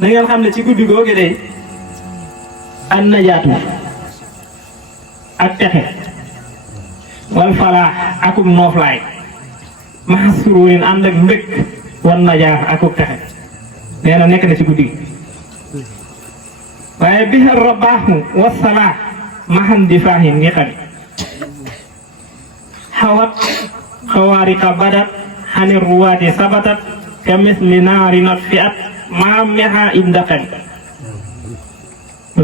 na ngeen xam ne ci guddi googu de an najaatu ak texe wal falaax akub nooflaay mahsururin ànd ak mbëkk wan najaax akub texe nee na nekk na ci guddi gi waaye bihar rabaaxu wasalaax maxan di faahin ngi xani xawat xawaariqa badat xani ruwaati sabatat ka misli naari not fi at maa mexa indaqani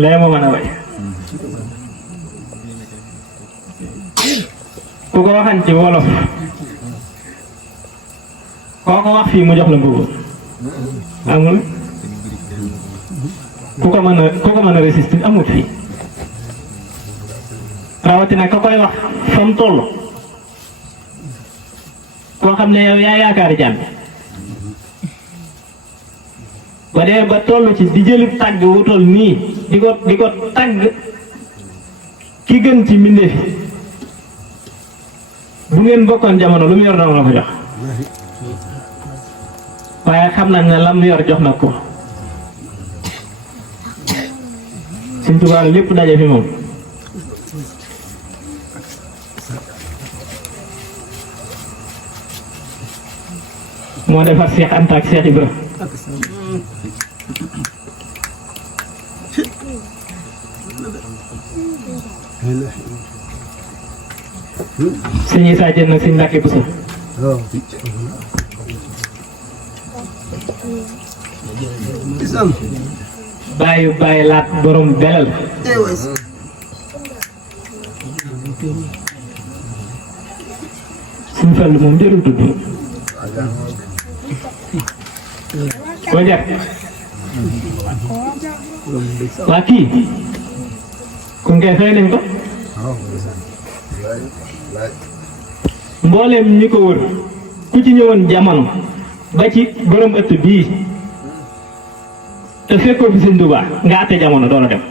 lee ma mën a way ku ko waxan ci wolof koo ko wax fii mu jox la mbubu amul ku ko mën a résister amul fii rawatina ka koy wax fa mu toll koo xam ne yow yaa yaakaar jàmm ba dee ba toll ci di jëlib tàgg wu toll nii di ko tàgg ki gën ci mbindeef bu ngeen bokkoon jamono lu mu yor doon la ko jox waaye xam nañ ne lam yor jox na ko Sëñ Tuubaa lépp daje fi moom moo defar Seex Anta ak Seex Ibra sëñ Isaa Jeen nag sëñ Mbàkke Buso bàyyi laat borom belal suñ Fallu moom jërul tudd ko jar waa kii ku ngeen fay nañ ko mbooleem ñi ko wër ku ci ñëwoon jamono ba ci borom ëtt bii te fekkoo fi Sëñ Tuubaa nga àtte jamono door a dem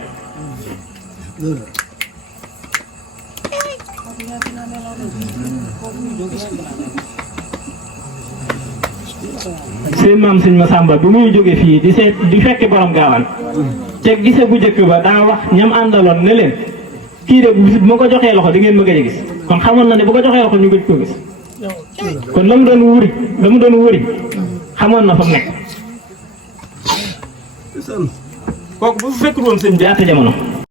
seen maam Sëñ Masamba bi muy jóge fii di fekk borom gaawaan te gise bu njëkk ba daa wax ñam àndaloon ne leen kii de bu ma ko joxee loxo di ngeen ma gëj a gis kon xamoon na ne bu ko joxee loxo ñu gëj ko gis kon la mu doon wuri xamoon na fa mu nekk kooku bu fekkul woon sëñ bi àtte jamono